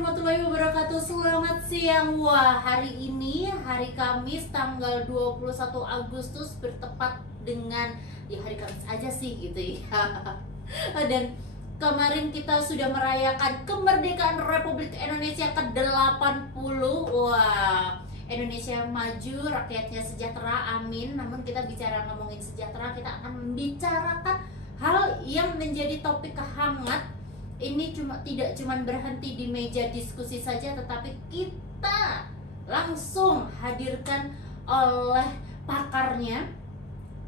warahmatullahi wabarakatuh. Selamat siang. Wah, hari ini hari Kamis tanggal 21 Agustus bertepat dengan hari Kamis aja sih gitu ya. Dan kemarin kita sudah merayakan kemerdekaan Republik Indonesia ke-80. Wah, Indonesia maju, rakyatnya sejahtera, amin. Namun kita bicara ngomongin sejahtera, kita akan membicarakan hal yang menjadi topik hangat. Ini tidak cuma berhenti di meja diskusi saja, tetapi kita langsung hadirkan oleh pakarnya.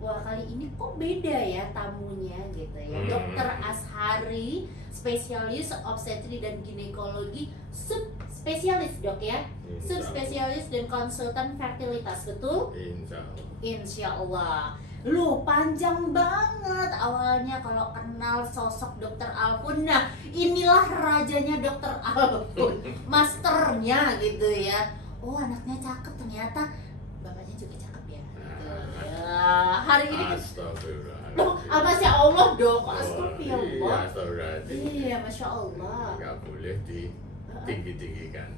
Wah, kali ini kok beda ya tamunya gitu ya. Dr. Ashari, spesialis obstetri dan ginekologi, subspesialis dok ya, subspesialis dan konsultan fertilitas, betul? Insya Allah. Lu panjang banget awalnya kalau kenal sosok Dokter Alfun. Nah, inilah rajanya Dokter Alfun, masternya gitu ya. Oh, anaknya cakep ternyata, bapaknya juga cakep ya. Gitu. Ya, hari ini loh, masya Allah dok, astagfirullah. Iya, masya Allah. Gak boleh ditinggi-tinggikan.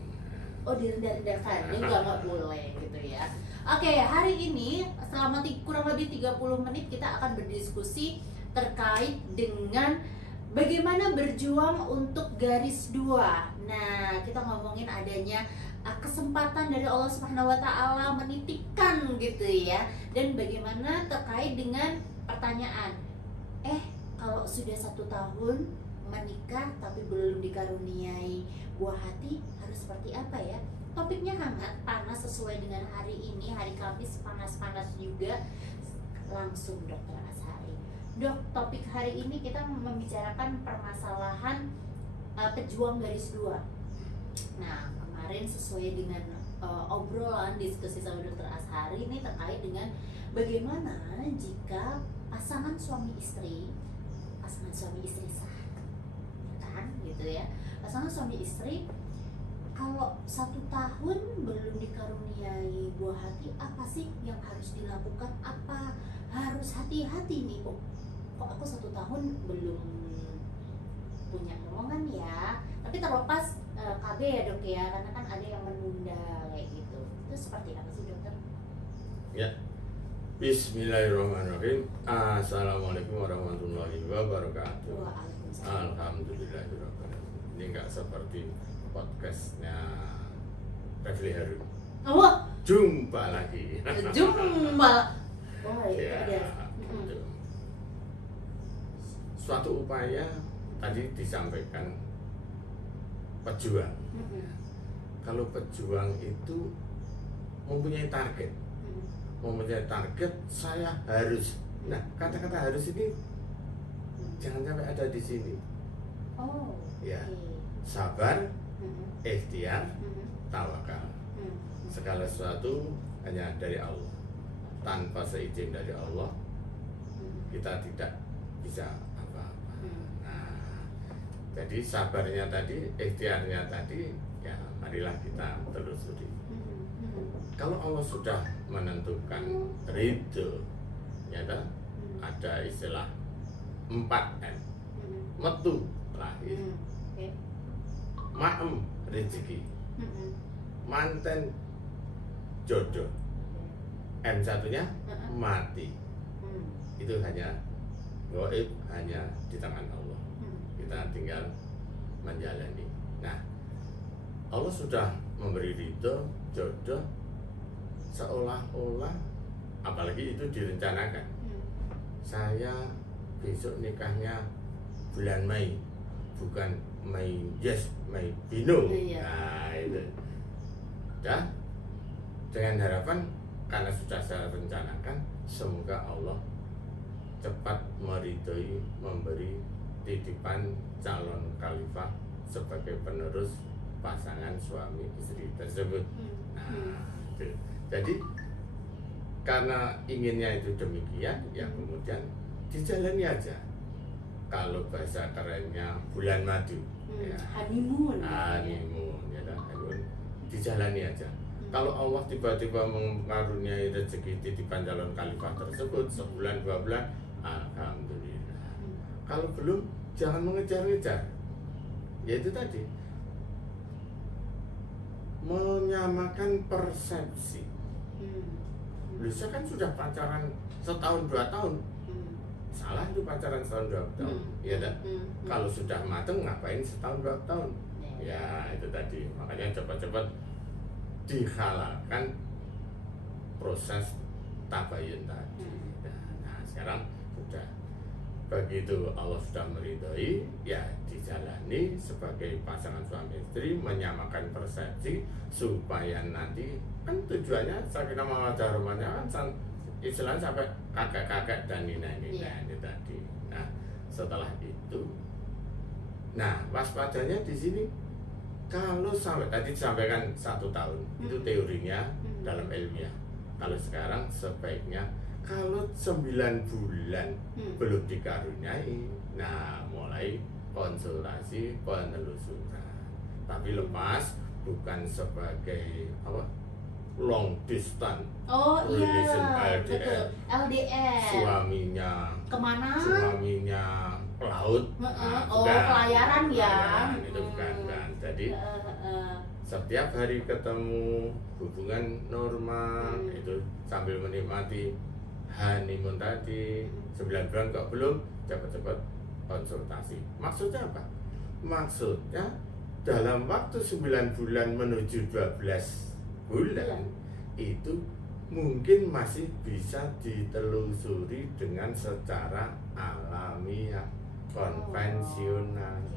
Oh, direndah-rendahkan, nggak boleh gitu ya. Oke, hari ini selama kurang lebih 30 menit kita akan berdiskusi terkait dengan bagaimana berjuang untuk garis 2. Nah, kita ngomongin adanya kesempatan dari Allah Subhanahu wa taala menitipkan gitu ya. Dan bagaimana terkait dengan pertanyaan, kalau sudah 1 tahun menikah tapi belum dikaruniai buah hati harus seperti apa ya? Topiknya hangat, panas sesuai dengan hari ini, hari Kamis panas-panas juga. Langsung Dokter Ashari. Dok, topik hari ini kita membicarakan permasalahan pejuang garis 2. Nah, kemarin sesuai dengan obrolan diskusi sama Dokter Ashari ini terkait dengan bagaimana jika pasangan suami istri sah, kan gitu ya. Pasangan suami istri kalau 1 tahun belum dikaruniai buah hati, apa sih yang harus dilakukan? Apa harus hati-hati nih kok aku 1 tahun belum punya omongan ya? Tapi terlepas KB ya dok ya, karena kan ada yang menunda kayak gitu. Itu seperti apa sih dokter? Ya, Bismillahirrahmanirrahim. Assalamualaikum warahmatullahi wabarakatuh. Waalaikumsalam. Alhamdulillahirrahmanirrahim. Ini nggak seperti podcastnya Refli Harun. Oh, Jumpa lagi. Jumpa. Oh, itu Ya, ada. itu. Suatu upaya tadi disampaikan pejuang. Kalau pejuang itu mempunyai target, saya harus. Nah, kata-kata harus ini jangan sampai ada di sini. Oh, ya, okay. Sabar, ikhtiar, tawakal. Segala sesuatu hanya dari Allah. Tanpa seizin dari Allah, kita tidak bisa apa-apa. Nah, jadi sabarnya tadi, ikhtiarnya tadi, ya marilah kita telusuri. Kalau Allah sudah menentukan ridho, nyata ada istilah 4M. Metu lahir, maem rezeki, manten jodoh, M satunya mati. Itu hanya gaib, hanya di tangan Allah. Kita tinggal menjalani. Nah, Allah sudah memberi ridho, jodoh, seolah-olah, apalagi itu direncanakan. Saya besok nikahnya bulan Mei, bukan Mei yes, Mei Bino. Nah, itu. Ya, dengan harapan karena sudah saya rencanakan, semoga Allah cepat meridhoi, memberi titipan calon khalifah sebagai penerus pasangan suami istri tersebut. Nah, itu. Jadi karena inginnya itu demikian, ya kemudian dijalani aja. Kalau bahasa kerennya bulan madu, ya, honeymoon, ya kan, honeymoon, dijalani aja. Kalau Allah tiba-tiba mengaruniai rezeki titipan calon khalifah tersebut sebulan 2 bulan, alhamdulillah. Kalau belum, jangan mengejar-ngejar. Ya itu tadi, menyamakan persepsi. Loh, saya kan sudah pacaran setahun 2 tahun. Salah itu pacaran setahun 2 tahun, ya kan? Kalau sudah mateng ngapain setahun 2 tahun? Ya itu tadi, makanya cepat-cepat dihalalkan proses tabayun tadi. Nah sekarang sudah begitu Allah sudah meridhoi, ya dijalani sebagai pasangan suami istri, menyamakan persepsi supaya nanti kan tujuannya sakinah mawaddah warahmah kan istilahnya sampai kakak-kakak dan nina-nina itu tadi. Nah setelah itu, nah waspadanya di sini kalau sampai tadi disampaikan 1 tahun itu teorinya dalam ilmiah. Kalau sekarang sebaiknya kalau 9 bulan belum dikaruniai, nah mulai konsultasi penelusuran. Tapi lepas bukan sebagai apa long distance relation, betul. LDR. Suaminya kemana? Suaminya ke laut. Pelayaran ya. Itu bukan. Jadi setiap hari ketemu, hubungan normal, itu sambil menikmati honeymoon tadi 9 bulan kok belum, cepat-cepat konsultasi. Maksudnya apa? Maksudnya dalam waktu 9 bulan menuju 12 bulan itu mungkin masih bisa ditelusuri dengan secara alamiah, konvensional.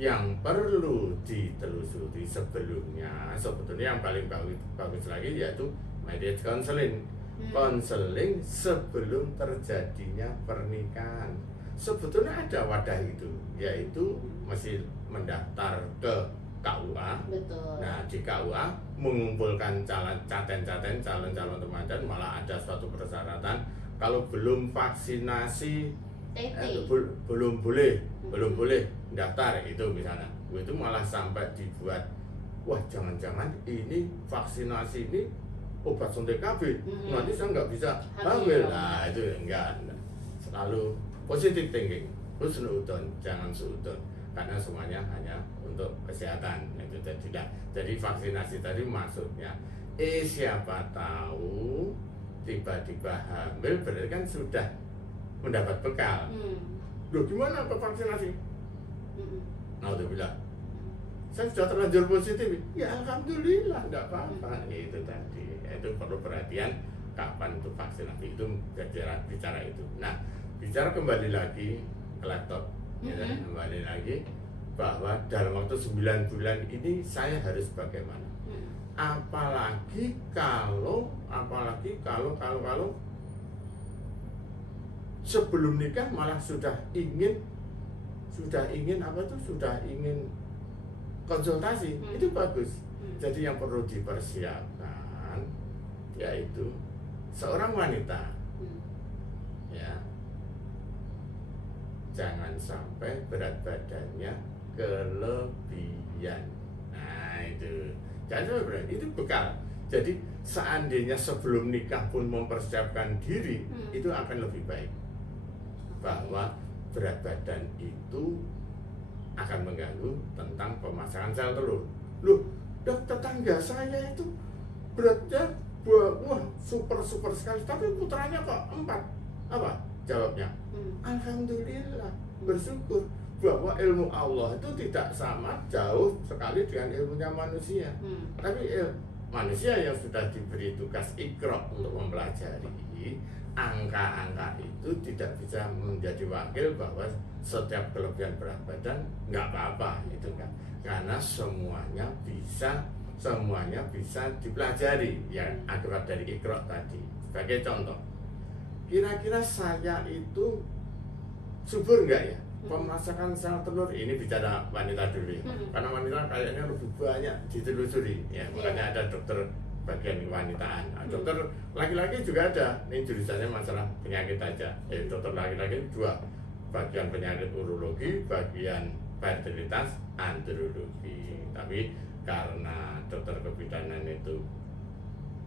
Yang perlu ditelusuri sebelumnya sebetulnya yang paling bagus lagi yaitu marriage counseling. Konseling sebelum terjadinya pernikahan. Sebetulnya ada wadah itu, yaitu masih mendaftar ke KUA. Betul. Nah di KUA mengumpulkan calon-calon teman-teman, malah ada suatu persyaratan kalau belum vaksinasi belum boleh daftar itu misalnya. Itu malah sampai dibuat, wah jangan-jangan ini vaksinasi ini obat suntik KB, nanti saya nggak bisa hamil. Nah itu enggak, selalu positive thinking, husnudon, jangan suudon, karena semuanya hanya untuk kesehatan. Itu tidak. Jadi vaksinasi tadi maksudnya, siapa tahu tiba-tiba hamil berarti kan sudah mendapat bekal. Loh gimana apa vaksinasi? Alhamdulillah, saya sudah terlanjur positif. Ya alhamdulillah, enggak apa-apa. Itu tadi. Itu perlu perhatian kapan untuk vaksinasi, itu bicara itu. Nah, bicara kembali lagi ke laptop, kembali lagi bahwa dalam waktu 9 bulan ini saya harus bagaimana? Apalagi kalau sebelum nikah malah sudah ingin konsultasi, itu bagus. Jadi yang perlu dipersiapkan yaitu seorang wanita, ya jangan sampai berat badannya kelebihan. Nah itu jangan sampai berat, itu bekal. Jadi seandainya sebelum nikah pun mempersiapkan diri, itu akan lebih baik. Bahwa berat badan itu akan mengganggu tentang pemasangan sel telur. Loh, dok, tetangga saya itu beratnya wah super sekali, tapi putranya kok 4. Apa jawabnya? Alhamdulillah, bersyukur bahwa ilmu Allah itu tidak sama jauh sekali dengan ilmunya manusia. Tapi manusia yang sudah diberi tugas iqra untuk mempelajari angka-angka itu tidak bisa menjadi wakil bahwa setiap kelebihan berat badan nggak apa-apa, itu kan, karena semuanya bisa dipelajari ya akibat dari iqra tadi. Sebagai contoh, kira-kira saya itu subur nggak ya pemasakan sel telur? Ini bicara wanita dulu ya, karena wanita kayaknya lebih banyak ditelusuri ya, makanya ada dokter bagian kewanitaan. Nah, dokter laki-laki juga ada, ini jurusannya masalah penyakit aja. Dokter laki-laki 2, bagian penyakit urologi, bagian fertilitas, andrologi. Tapi karena dokter kebidanan itu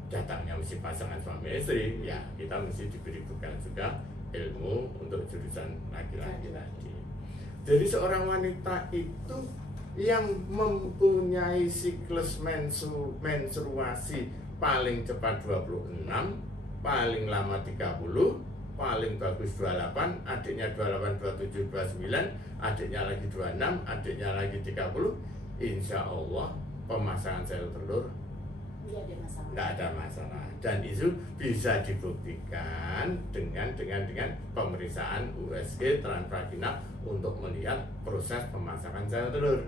datangnya mesti pasangan suami istri, ya kita mesti diberi bekal juga ilmu untuk jurusan laki-laki tadi. Jadi seorang wanita itu yang mempunyai siklus menstruasi paling cepat 26, paling lama 30, paling bagus 28, adiknya 28, 27, 29, adiknya lagi 26, adiknya lagi 30, insya Allah pemasangan sel telur nggak ada masalah. Dan itu bisa dibuktikan dengan pemeriksaan USG transvaginal untuk melihat proses pemasangan sel telur.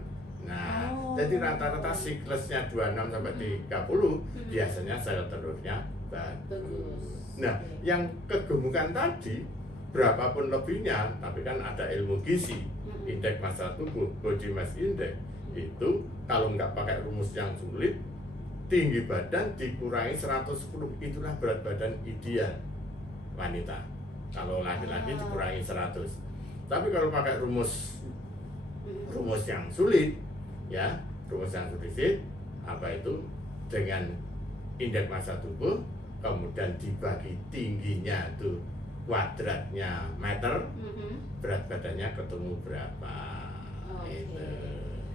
Nah, jadi rata-rata siklusnya 26 sampai 30 biasanya sel telurnya bagus. Nah, yang kegemukan tadi berapapun lebihnya, tapi kan ada ilmu gizi, indeks massa tubuh, body mass index, itu kalau nggak pakai rumus yang sulit, tinggi badan dikurangi 110, itulah berat badan ideal wanita. Kalau laki-laki dikurangi 100. Tapi kalau pakai rumus yang sulit, ya, rumus yang sulit apa itu, dengan indeks massa tubuh, kemudian dibagi tingginya itu kuadratnya meter, berat badannya ketemu berapa.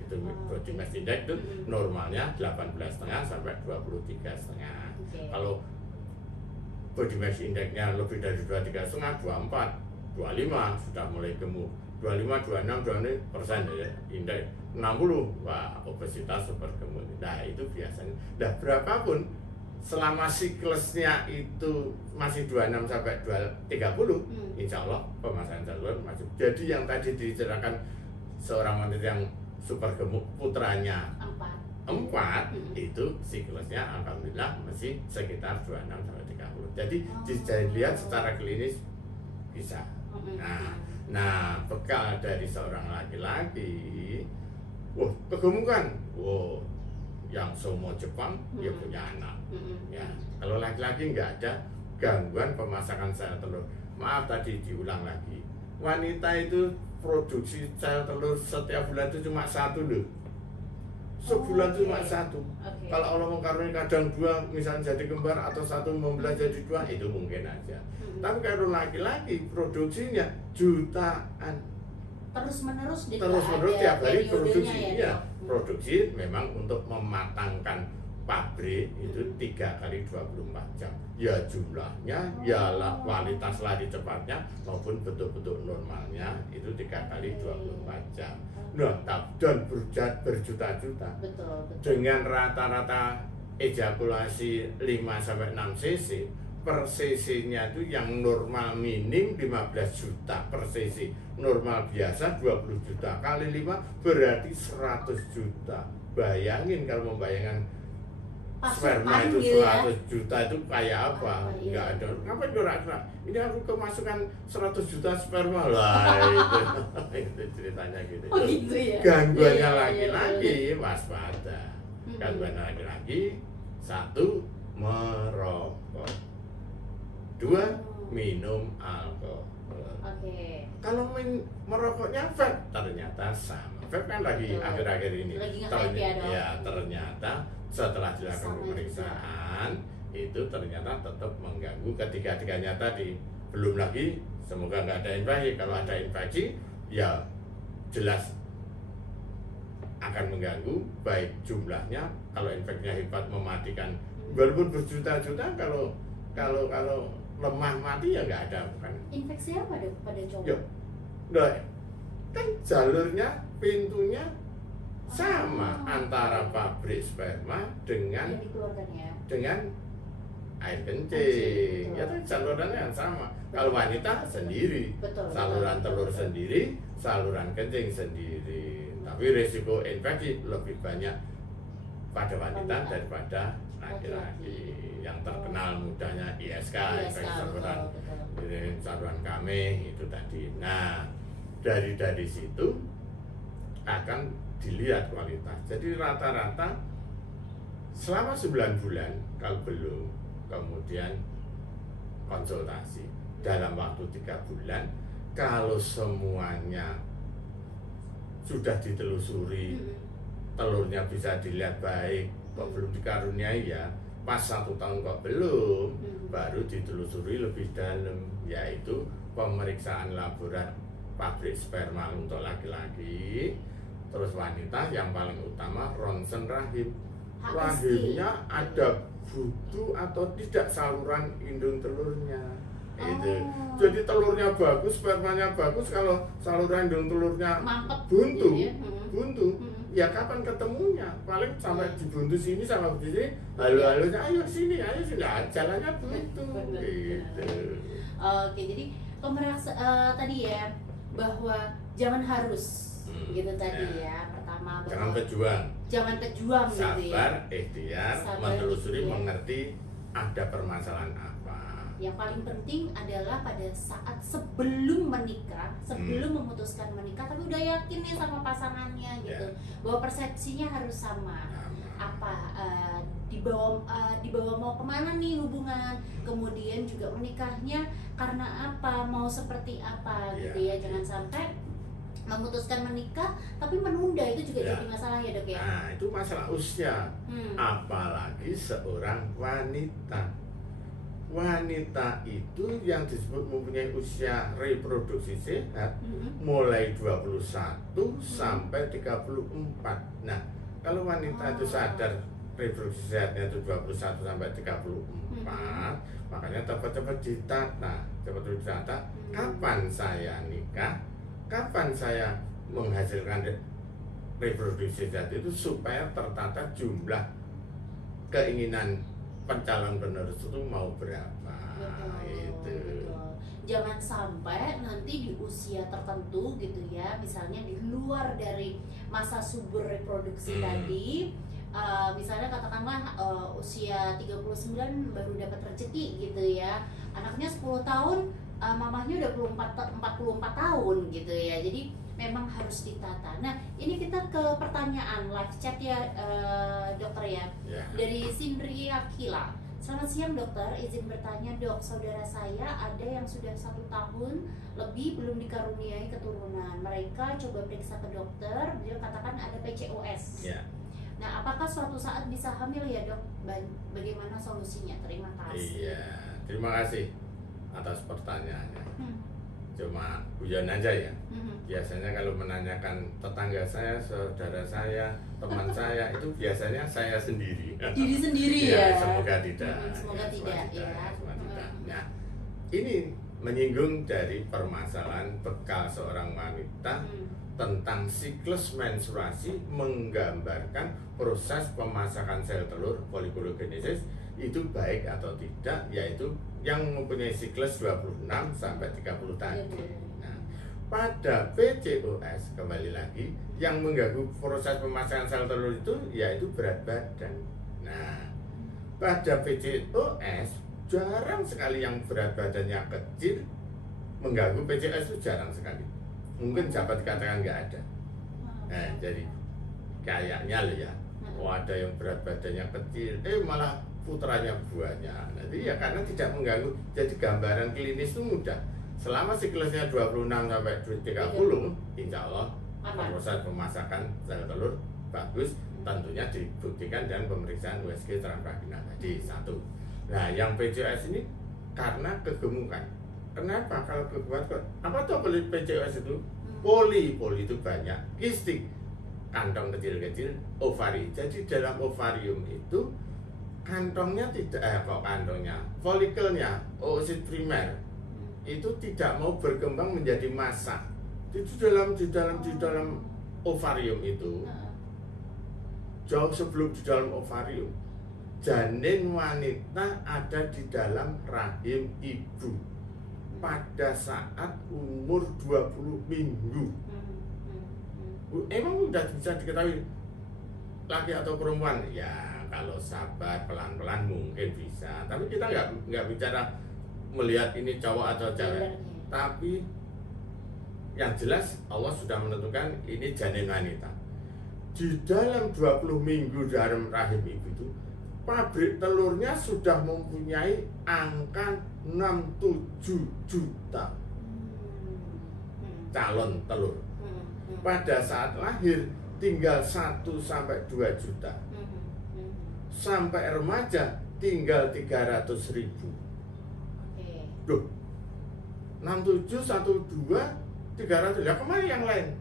Itu body mass index itu normalnya 18,5 sampai 23,5. Kalau body mass indexnya lebih dari 23,5, 24, 25 sudah mulai gemuk. 25, 26, 26% ya, indeks 60, wah, obesitas super gemuk. Nah, itu biasanya. Nah, berapapun selama siklusnya itu masih 26 sampai 30, insya Allah pemasangan sel telur masuk. Jadi yang tadi diceritakan seorang wanita yang super gemuk, putranya 4, itu siklusnya alhamdulillah masih sekitar 26 sampai 30. Jadi dilihat secara klinis bisa. Nah, bekal dari seorang laki-laki, kegemukan, yang semua Jepang dia punya anak. Ya, kalau laki-laki nggak ada gangguan pemasangan sel telur. Maaf tadi diulang lagi. Wanita itu produksi sel telur setiap bulan itu cuma 1 loh. Sebulan cuma 1. Kalau Allah mengkaruniai kadang 2, misalnya jadi kembar, atau 1 membelah jadi 2, itu mungkin aja. Tapi kalau laki-laki produksinya jutaan. Terus-menerus tiap hari produksi. Ya, produksi memang untuk mematangkan pabrik itu 3 kali 24 jam. Ya jumlahnya, ya kualitas lari cepatnya maupun bentuk-bentuk normalnya itu 3 kali 24 jam. Nah, dan berjuta-juta. Dengan rata-rata ejakulasi 5-6 cc per cc-nya itu yang normal minim 15 juta per cc, normal biasa 20 juta, kali 5 berarti 100 juta. Bayangin kalau membayangkan sperma itu 100 juta itu kayak apa? Enggak ada. Ngapain gerak-gerak? Ini aku kemasukan 100 juta sperma lah itu ceritanya gitu. Gitu ya. Gangguannya laki-laki waspada. Gangguannya laki-laki, 1 merokok, 2 minum alkohol. Kalau merokoknya vape ternyata sama. Vape kan lagi akhir-akhir ini. Ternyata setelah dilakukan pemeriksaan itu ternyata tetap mengganggu ketiga-tiganya tadi. Belum lagi semoga nggak ada infeksi. Kalau ada infeksi ya jelas akan mengganggu, baik jumlahnya, kalau infeksinya hebat mematikan walaupun berjuta-juta, kalau lemah mati ya nggak ada, bukan. Infeksi apa dok pada cowok? Ya, kan jalurnya, pintunya sama antara pabrik sperma dengan air kencing. Ya kan salurannya yang sama. Kalau wanita sendiri, saluran telur sendiri, saluran kencing sendiri. Tapi risiko infeksi lebih banyak pada wanita daripada laki-laki. Yang terkenal mudahnya ISK, infeksi saluran kemih itu tadi. Nah, dari situ akan dilihat kualitas. Jadi rata-rata selama 9 bulan kalau belum, kemudian konsultasi dalam waktu 3 bulan. Kalau semuanya sudah ditelusuri, telurnya bisa dilihat baik, kok belum dikaruniai ya, pas 1 tahun kok belum, baru ditelusuri lebih dalam, yaitu pemeriksaan laboratorium pabrik sperma untuk laki-laki, Terus wanita yang paling utama ronsen rahim. HSG. Rahimnya ada buntu atau tidak saluran indung telurnya. Itu. Jadi telurnya bagus, spermanya bagus, kalau saluran indung telurnya mampet buntu, gitu ya. buntu. Ya kapan ketemunya? Paling sampai di buntu sini sama di sini. Halo, ayo sini. Nah, jalannya buntu. Gitu. Oke, jadi tadi ya bahwa jangan harus gitu tadi ya. Pertama jangan pejuang gitu ya. Sabar, ikhtiar, menelusuri, ikhtiar. mengerti ada permasalahan apa. Yang paling penting adalah pada saat sebelum menikah, sebelum memutuskan menikah, tapi udah yakin nih sama pasangannya gitu, bahwa persepsinya harus sama. Apa dibawa mau kemana nih hubungan, kemudian juga menikahnya karena apa, mau seperti apa gitu ya. Jangan sampai memutuskan menikah tapi menunda, itu juga jadi masalah ya dok ya. Nah itu masalah usia. Apalagi seorang wanita. Wanita itu yang disebut mempunyai usia reproduksi sehat mulai 21 sampai 34. Nah kalau wanita itu sadar reproduksi sehatnya itu 21 sampai 34, makanya cepat-cepat ditata. Kapan saya nikah, kapan saya menghasilkan reproduksi sehat itu supaya tertata jumlah keinginan pencalon penerus itu mau berapa. Betul. Jangan sampai nanti di usia tertentu gitu ya, misalnya di luar dari masa subur reproduksi tadi, misalnya katakanlah usia 39 baru dapat rezeki gitu ya, anaknya 10 tahun, mamahnya udah 44 tahun gitu ya. Jadi memang harus ditata. Nah ini kita ke pertanyaan live chat ya dokter ya. Dari Sindri Akila. Selamat siang dokter, izin bertanya dok, saudara saya ada yang sudah 1 tahun lebih belum dikaruniai keturunan. Mereka coba periksa ke dokter, beliau katakan ada PCOS. Nah apakah suatu saat bisa hamil ya dok? Bagaimana solusinya? Terima kasih. Iya, terima kasih atas pertanyaannya. Cuma guyon aja ya. Biasanya kalau menanyakan tetangga saya, saudara saya, teman saya, itu biasanya saya sendiri. Diri sendiri ya. Semoga tidak. Semoga tidak ya. Nah, ini menyinggung dari permasalahan bekal seorang wanita tentang siklus menstruasi, menggambarkan proses pemasakan sel telur polikulogenesis itu baik atau tidak, yaitu yang mempunyai siklus 26 sampai 30 tadi. Nah, pada PCOS kembali lagi yang mengganggu proses pemasakan sel telur itu yaitu berat badan. Nah, pada PCOS jarang sekali yang berat badannya kecil mengganggu PCOS, itu jarang sekali. Mungkin dapat dikatakan nggak ada. Nah, jadi kayaknya loh ya, ada yang berat badannya kecil, malah putranya banyak. Nanti ya karena tidak mengganggu. Jadi gambaran klinis itu mudah. Selama siklusnya 26 sampai 30, insya Allah proses pemasakan sel telur bagus. Tentunya dibuktikan dengan pemeriksaan USG transvaginal tadi 1. Nah, yang PCOS ini karena kegemukan. Kenapa? Kalau kegemukan, apa tuh PCOS itu? Poli itu banyak, kistik, kantong kecil-kecil, ovari. Jadi dalam ovarium itu kantongnya tidak, folikelnya, oosit primer itu tidak mau berkembang menjadi massa. Itu di dalam ovarium itu, jauh sebelum di dalam ovarium, janin wanita ada di dalam rahim ibu pada saat umur 20 minggu. Emang udah bisa diketahui laki atau perempuan? Ya kalau sabar pelan-pelan mungkin bisa. Tapi kita nggak bicara melihat ini cowok atau cewek. Tapi yang jelas Allah sudah menentukan ini janin wanita. Di dalam 20 minggu dalam rahim ibu itu, pabrik telurnya sudah mempunyai angka 6-7 juta calon telur. Pada saat lahir tinggal 1-2 juta. Sampai remaja tinggal 300.000. Duh, 67, 12, 300. Ya kemana yang lain?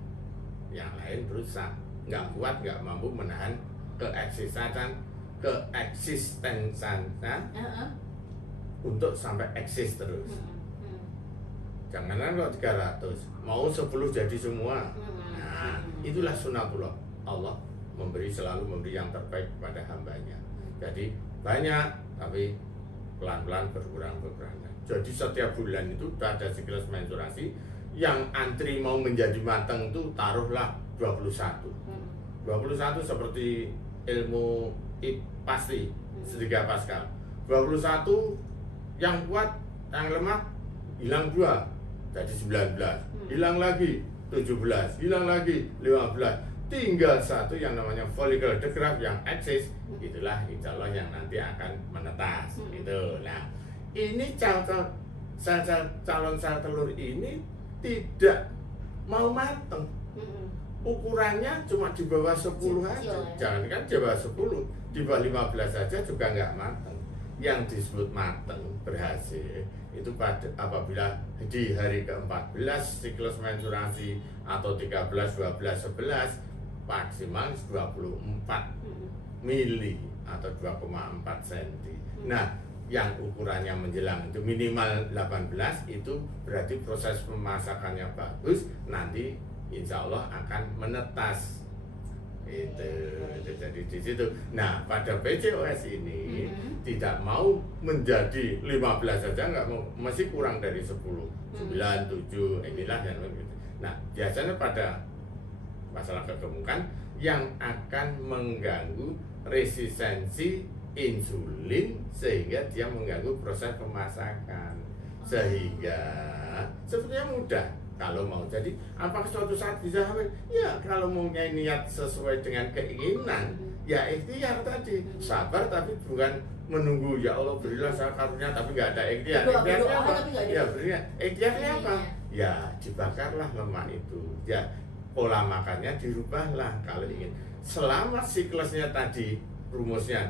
yang lain rusak, nggak kuat, nggak mampu menahan keeksistensinya untuk sampai eksis terus. Janganlah kalau 300 mau 10 jadi semua. Nah, itulah sunatullah. Allah selalu memberi yang terbaik kepada hambanya. Jadi banyak tapi pelan-pelan berkurang. Jadi setiap bulan itu ada siklus menstruasi. Yang antri mau menjadi matang itu taruhlah 21 seperti ilmu pasti 3 Pascal. 21 yang kuat, yang lemah hilang 2 jadi 19, hilang lagi 17, hilang lagi 15, tinggal 1 yang namanya follicle degraf yang eksis. Itulah insya Allah yang nanti akan menetas. Itu. Nah, ini calon sel telur ini tidak mau mateng. Ukurannya cuma di bawah 10 aja. Jangan kan di bawah 10, di bawah 15 saja juga nggak mateng. Yang disebut mateng berhasil itu apabila di hari ke-14 siklus menstruasi atau 13, 12, 11 maksimal 24 mili atau 2,4 cm. Nah, yang ukurannya menjelang itu minimal 18 itu berarti proses pemasakannya bagus, nanti insya Allah akan menetas. Itu jadi di situ. Nah, pada PCOS ini tidak mau menjadi 15 saja, nggak mau, masih kurang dari 10, 9, 7, inilah yang begitu. Nah, biasanya pada masalah kegemukan yang akan mengganggu resistensi insulin sehingga dia mengganggu proses pemasakan. Sehingga sebetulnya mudah kalau mau. Jadi apakah suatu saat bisa hamil? Ya kalau mau niat sesuai dengan keinginan, ya ikhtiar tadi. Sabar tapi bukan menunggu ya Allah berilah saya karunia tapi nggak ada ikhtiar. Ikhtiarnya apa? Ya berilah. Ikhtiarnya apa? Ya dibakarlah lemak itu. Ya pola makannya dirubahlah kalau ingin. Selama siklusnya tadi rumusnya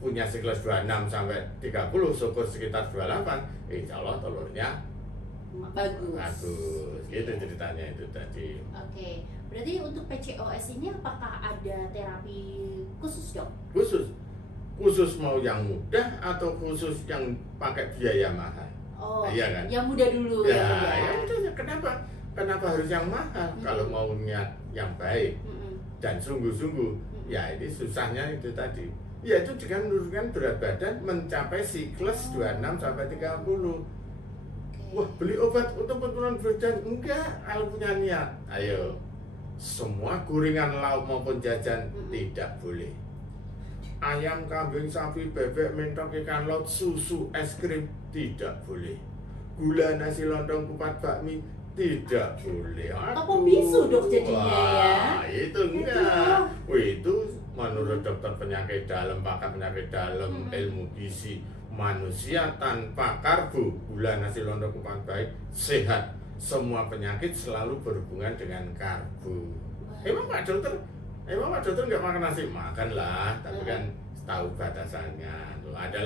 punya siklus 26 sampai 30, syukur sekitar 28, insya Allah telurnya bagus. Gitu ceritanya itu tadi. Oke, berarti untuk PCOS ini apakah ada terapi khusus, Dok? Khusus mau yang mudah atau khusus yang pakai biaya mahal? Oh, iya kan? Yang mudah dulu ya. Kenapa harus yang mahal? Kalau mau niat yang baik dan sungguh-sungguh, ya ini susahnya itu tadi. Ya itu dengan menurunkan berat badan mencapai siklus 26 sampai 30. Wah, beli obat untuk penurunan badan? Enggak, kalau punya niat. Ayo, semua gorengan lauk maupun jajan tidak boleh. Ayam, kambing, sapi, bebek, mentok, ikan laut, susu, es krim tidak boleh. Gula, nasi lontong, kupat, bakmi tidak boleh. Apa bisu, Dok, jadinya ya? Itu enggak. Wih, itu menurut dokter penyakit dalam, pakar penyakit dalam, ilmu gizi, manusia tanpa karbo, gula, nasi lontong, kupat baik, sehat. Semua penyakit selalu berhubungan dengan karbo. Emang Pak Dokter nggak makan nasi? Makanlah, tapi kan tahu batasannya. Tuh, ada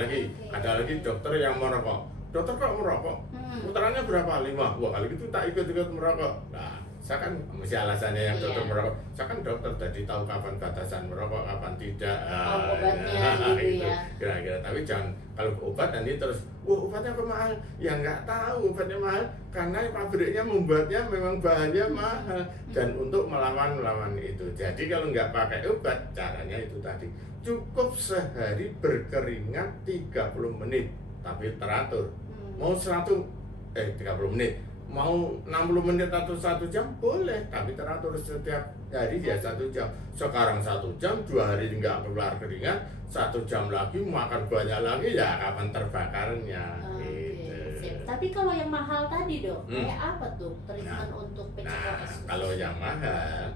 lagi dokter yang merokok. Dokter kok merokok? Putarannya berapa? 5. Wah, kalau gitu tak ikut merokok. Nah, saya kan mesti alasannya yang dokter merokok. Saya kan dokter tadi tahu kapan batasan merokok, kapan tidak. Obatnya gitu ya. Kira-kira. Tapi jangan kalau obat nanti terus, wah obatnya kok mahal? Ya nggak tahu obatnya mahal karena pabriknya membuatnya memang bahannya mahal dan untuk melawan itu. Jadi kalau nggak pakai obat, caranya itu tadi. Cukup sehari berkeringat 30 menit tapi teratur. Mau 30 menit, mau 60 menit atau 1 jam boleh, tapi teratur setiap hari ya 1 jam. Sekarang 1 jam, 2 hari nggak keluar keringat, 1 jam lagi makan banyak lagi, ya kapan terbakarnya. Gitu. Tapi kalau yang mahal tadi, Dok, kayak apa tuh treatment untuk PCOS? Nah, kalau yang mahal,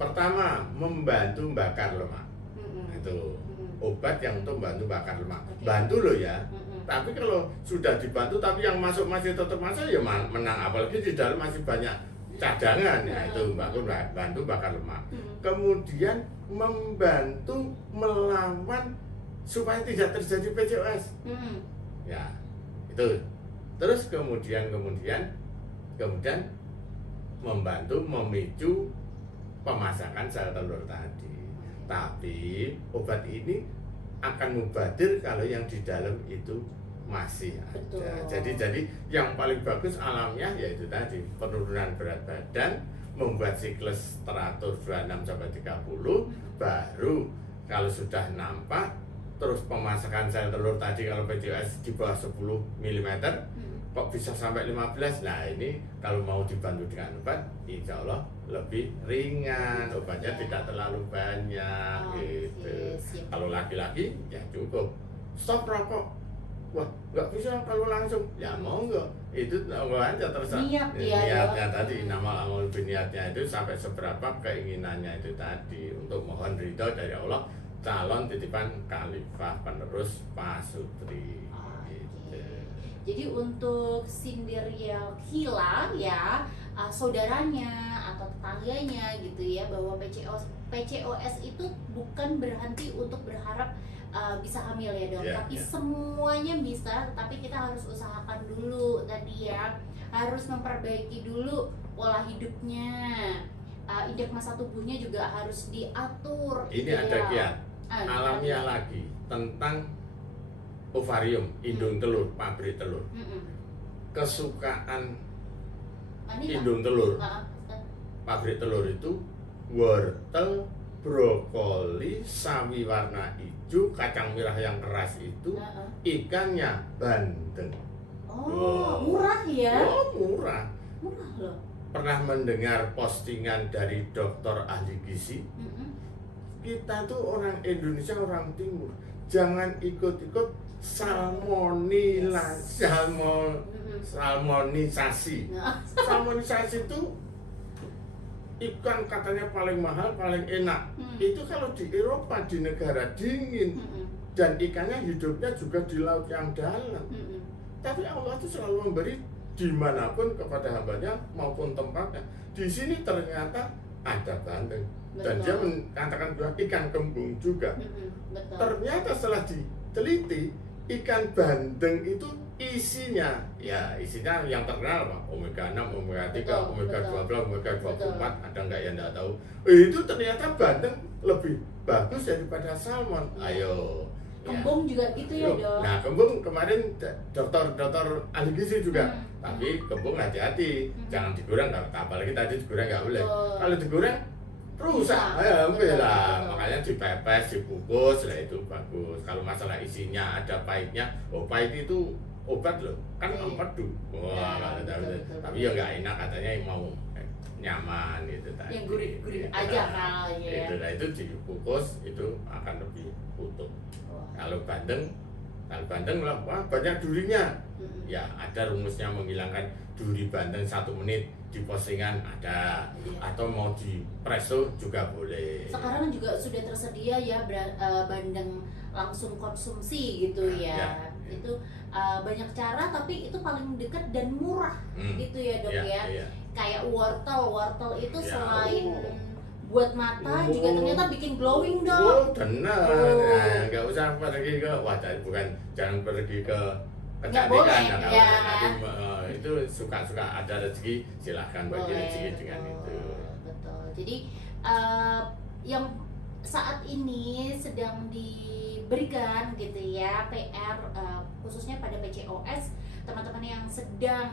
pertama membantu bakar lemak. Itu obat yang untuk membantu bakar lemak. Bantu loh ya. Tapi kalau sudah dibantu tapi yang masuk masih tetap masuk ya menang, apalagi di dalam masih banyak cadangan ya itu bantu bakar lemak. Kemudian membantu melawan supaya tidak terjadi PCOS. Ya, itu. Terus kemudian membantu memicu pemasakan sel telur tadi. Tapi obat ini akan mubadir kalau yang di dalam itu masih ada. Betul. Jadi yang paling bagus alamiah yaitu tadi penurunan berat badan, membuat siklus teratur 26 sampai 30, baru kalau sudah nampak terus pemasakan sel telur tadi kalau PCOS di bawah 10 mm kok bisa sampai 15. Nah ini kalau mau dibantu dengan obat insya Allah lebih ringan, obatnya tidak terlalu banyak gitu. Kalau laki-laki ya cukup stop rokok. Wah nggak bisa kalau langsung, ya mau nggak itu aja terserah niatnya tadi, nama amal niatnya itu sampai seberapa keinginannya itu tadi untuk mohon ridho dari Allah calon titipan khalifah penerus pasutri. Jadi untuk sindir yang hilang ya saudaranya atau tetangganya gitu ya, bahwa PCOS itu bukan berhenti untuk berharap bisa hamil ya dok, tapi semuanya bisa, tapi kita harus usahakan dulu tadi ya, harus memperbaiki dulu pola hidupnya, indeks massa tubuhnya juga harus diatur. Ini ada kiat alamiah lagi tentang ovarium, indung telur, pabrik telur. Kesukaan indung telur, pabrik telur itu wortel, brokoli, sawi warna hijau, kacang merah yang keras itu, ikannya bandeng. Murah ya? Murah. Murah loh. Pernah mendengar postingan dari dokter ahli gizi? Kita tuh orang Indonesia, orang Timur, jangan ikut-ikut salmonisasi. Salmonisasi itu ikan katanya paling mahal, paling enak. Itu kalau di Eropa, di negara dingin, dan ikannya hidupnya juga di laut yang dalam. Tapi Allah itu selalu memberi dimanapun kepada hambanya maupun tempatnya. Di sini ternyata ada bandeng. Dan dia mengatakan bahwa ikan kembung juga. Ternyata setelah diteliti, ikan bandeng itu isinya yang terkenal Pak, omega 6, omega 3, omega 12, omega 24, ada nggak ya nggak tahu. Itu ternyata bandeng lebih bagus daripada salmon. Ayo. Kembung juga gitu ya dok. Nah kembung kemarin dokter ahli gizi juga, tapi kembung hati-hati, jangan digoreng, apalagi tadi digoreng nggak boleh. Kalau digoreng rusak, makanya dipepes, dibungkus, lah itu bagus. Kalau masalah isinya ada pahitnya, pahit itu obat loh, kan empedu. Tapi ya nggak enak katanya, yang mau nyaman itu tadi. Yang gurih-gurih aja kalau ya. Itu dibungkus itu akan lebih utuh. Kalau bandeng lah, wah banyak durinya. Ya ada rumusnya menghilangkan duri bandeng 1 menit di postingan ada, atau mau di presso juga boleh. Sekarang juga sudah tersedia ya bandeng langsung konsumsi gitu ya. Itu banyak cara, tapi itu paling dekat dan murah gitu ya dok ya. Kayak wortel itu selain buat mata juga ternyata bikin glowing dok. Benar. Nggak usah pergi ke jangan pergi ke kecantikan, itu suka-suka, ada rezeki silahkan bagi rezeki dengan itu. Betul. Jadi yang saat ini sedang diberikan gitu ya PR khususnya pada PCOS, teman-teman yang sedang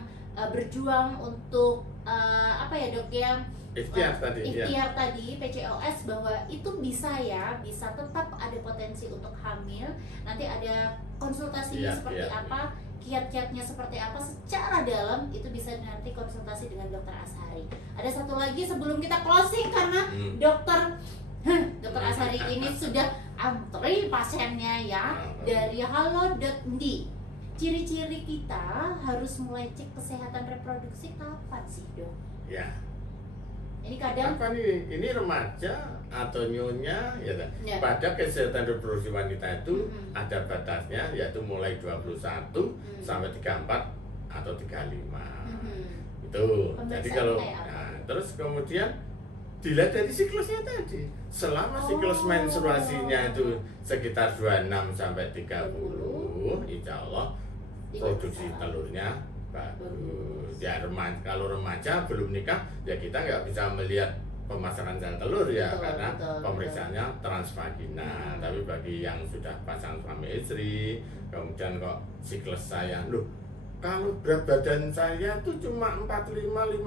berjuang untuk apa ya dok ya, ikhtiar tadi PCOS, bahwa itu bisa tetap ada potensi untuk hamil. Nanti ada konsultasinya seperti apa, kiat-kiatnya seperti apa secara dalam, itu bisa nanti konsultasi dengan dokter Ashari. Ada satu lagi sebelum kita closing, karena dokter Ashari ini sudah antri pasiennya ya, dari halo.ndi. Ciri-ciri kita harus mulai cek kesehatan reproduksi kapan sih dok? Ya. Ini kadang apa ini remaja atau nyonya ya. Pada kesehatan reproduksi wanita itu ada batasnya, yaitu mulai 21 sampai 34 atau 35. Itu. Jadi kalau terus kemudian dilihat dari siklusnya tadi. Selama siklus menstruasinya itu sekitar 26 sampai 30, insya Allah produksi telurnya bagus. Ya kalau remaja belum nikah, ya kita nggak bisa melihat pemasangan sel telur ya, betul, karena betul, pemeriksaannya transvagina. Tapi bagi yang sudah pasangan suami istri, kemudian kok siklus saya, loh kalau berat badan saya tuh cuma 45-50,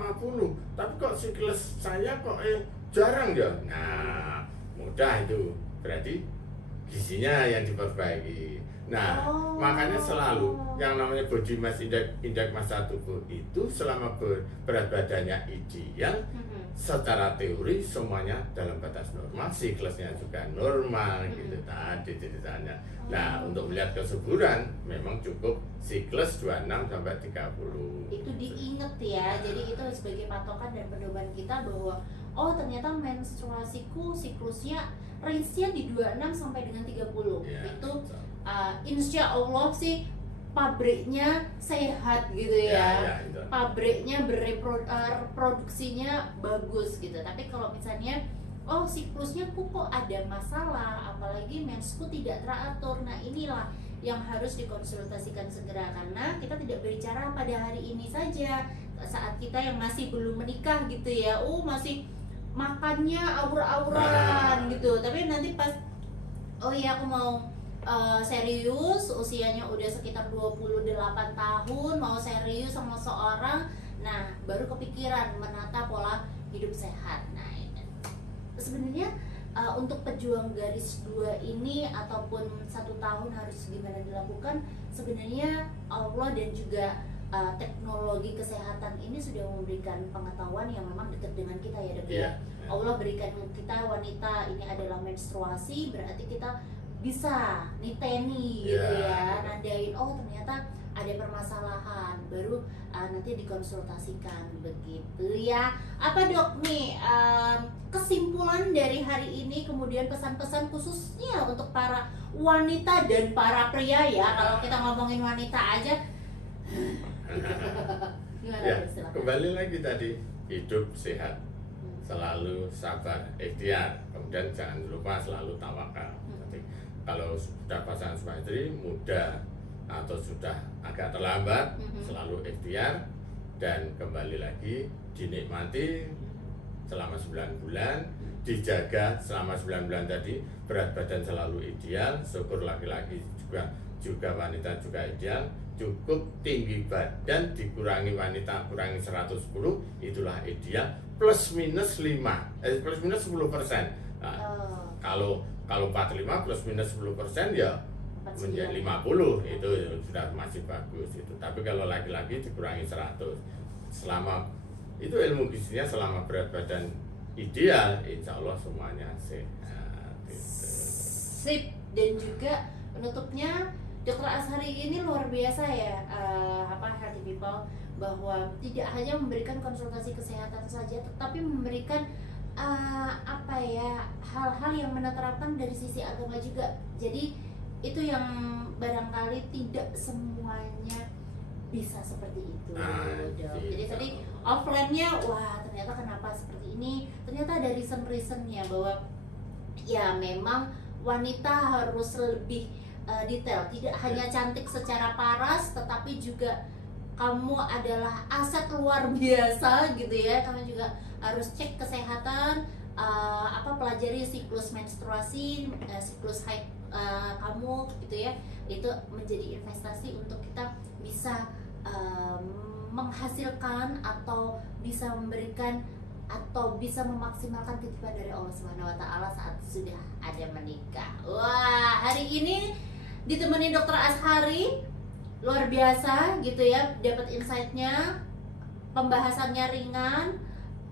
tapi kok siklus saya kok jarang ya. Nah, mudah itu, berarti gizinya yang diperbaiki. Nah, makanya selalu yang namanya body mass index, indeks massa tubuh itu selama berat badannya ideal, secara teori semuanya dalam batas normal, siklusnya juga normal gitu tadi ceritanya. Nah, untuk melihat kesuburan memang cukup siklus 26 sampai 30. Itu diinget ya. Jadi itu sebagai patokan dan pedoman kita bahwa oh ternyata menstruasiku siklusnya range-nya di 26 sampai dengan 30. Ya, itu insya Allah sih pabriknya sehat gitu ya, pabriknya reproduksinya bagus gitu. Tapi kalau misalnya oh siklusnya kok ada masalah, apalagi mensku tidak teratur, nah inilah yang harus dikonsultasikan segera, karena kita tidak berbicara pada hari ini saja, saat kita yang masih belum menikah gitu ya, masih makannya aur-auran gitu, tapi nanti pas oh iya aku mau serius, usianya udah sekitar 28 tahun, mau serius sama seorang, nah baru kepikiran menata pola hidup sehat. Nah sebenarnya untuk pejuang garis 2 ini ataupun 1 tahun harus gimana dilakukan, sebenarnya Allah dan juga teknologi kesehatan ini sudah memberikan pengetahuan yang memang dekat dengan kita ya dok ya. Allah berikan kita wanita ini adalah menstruasi, berarti kita bisa niteni gitu ya, nandain oh ternyata ada permasalahan, baru nanti dikonsultasikan begitu ya. Apa dok nih kesimpulan dari hari ini, kemudian pesan-pesan khususnya untuk para wanita dan para pria ya, kalau kita ngomongin wanita aja gimana ya, kembali lagi tadi, hidup sehat, selalu sabar, ikhtiar, kemudian jangan lupa selalu tawakal. Kalau sudah pasangan suami istri muda atau sudah agak terlambat, selalu ikhtiar dan kembali lagi dinikmati selama 9 bulan, dijaga selama 9 bulan tadi, berat badan selalu ideal, syukur laki-laki juga wanita juga ideal, cukup tinggi badan dikurangi wanita kurangi 110, itulah ideal, plus minus 10%. Nah, kalau 45 plus minus 10% ya menjadi 50, itu sudah masih bagus itu. Tapi kalau laki-laki dikurangi 100, selama itu ilmu gizinya selama berat badan ideal, insya Allah semuanya sehat gitu. Sip. Dan juga penutupnya Dr. Azhari ini luar biasa ya, Healthy People, bahwa tidak hanya memberikan konsultasi kesehatan saja, tetapi memberikan hal-hal yang menerapkan dari sisi agama juga. Jadi itu yang barangkali tidak semuanya bisa seperti itu. Jadi tadi offline-nya wah ternyata kenapa seperti ini, ternyata ada reason-reasonnya bahwa ya memang wanita harus lebih detail, tidak hanya cantik secara paras, tetapi juga kamu adalah aset luar biasa gitu ya. Kamu juga harus cek kesehatan, pelajari siklus menstruasi, siklus haid kamu gitu ya. Itu menjadi investasi untuk kita bisa menghasilkan atau bisa memberikan atau bisa memaksimalkan titipan dari Allah Subhanahu wa taala saat sudah ada menikah. Wah, hari ini ditemani Dr. Azhari luar biasa gitu ya, dapat insight-nya, pembahasannya ringan,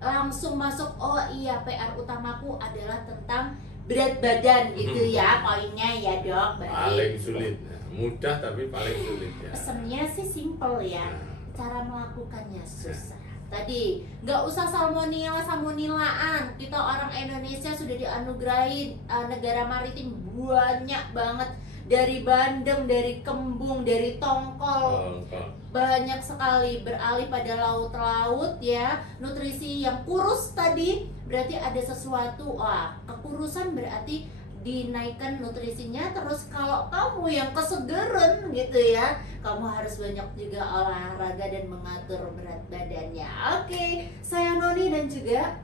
langsung masuk. Oh iya, PR utamaku adalah tentang berat badan gitu ya, poinnya ya dok. Paling sulit, mudah tapi paling sulit ya. Pesennya sih simple ya, cara melakukannya susah. Tadi nggak usah salmonilaan, kita orang Indonesia sudah dianugerahi negara maritim banyak banget, dari bandeng, dari kembung, dari tongkol, banyak sekali. Beralih pada laut-laut ya, nutrisi yang kurus tadi berarti ada sesuatu. Wah, kekurusan berarti dinaikkan nutrisinya. Terus kalau kamu yang kesegeran gitu ya, kamu harus banyak juga olahraga dan mengatur berat badannya. Oke, saya Noni dan juga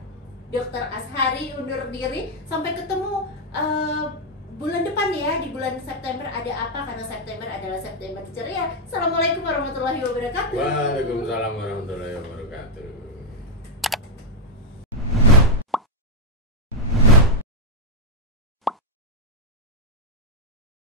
Dr. Ashari undur diri. Sampai ketemu bulan depan ya, di bulan September ada apa, karena September adalah September ceria. Assalamualaikum warahmatullahi wabarakatuh. Waalaikumsalam warahmatullahi wabarakatuh.